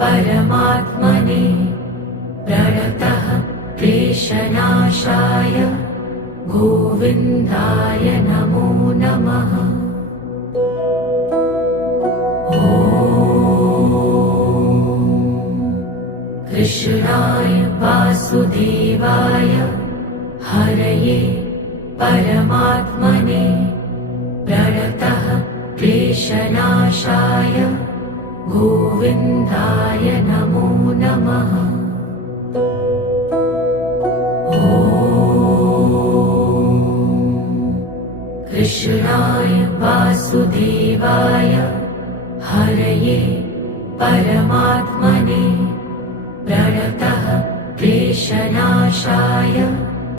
परमात्मने प्रणतः क्लेशनाशाय गोविन्दाय नमो नमः। कृष्णाय वासुदेवाय हरये परमात्मने प्रणतः क्लेशनाशाय गोविन्दाय नमो नमः। कृष्णाय वासुदेवाय हरये परमात्मने प्रणतः क्लेशनाशाय